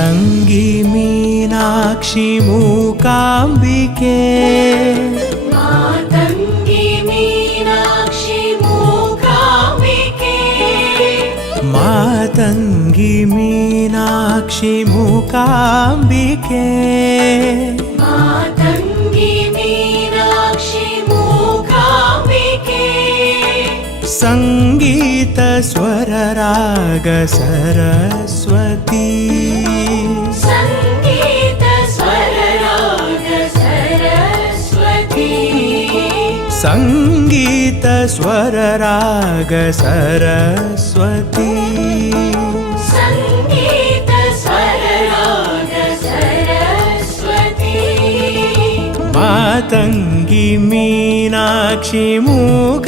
ಮಾತಂಗಿ ಮೀನಾಕ್ಷಿ ಮೂಕಾಂಬಿಕೆ ಮಾತಂಗಿ ಮೀನಾಕ್ಷಿ ಮೂಕಾಂಬಿಕೆ ಮಾತಂಗಿ ಮೀನಾಕ್ಷಿ ಮೂಕಾಂಬಿಕೆ ಮಾತಂಗಿ ಮೀನಾಕ್ಷಿ ಮೂಕಾಂಬಿಕೆ ಸಂಗೀತ ಸ್ವರ ರಾಗ ಸರಸ್ವತಿ ಸಂಗೀತ ಸ್ವರ ರಾಗ ಸರಸ್ವತಿ ಸಂಗೀತ ಸ್ವರ ರಾಗ ಸರಸ್ವತಿ ಸಂಗೀತ ಸ್ವರ ರಾಗ ಸರಸ್ವತಿ ಮಾತಂಗಿ ಮೀನಾಕ್ಷಿ ಮೂಕ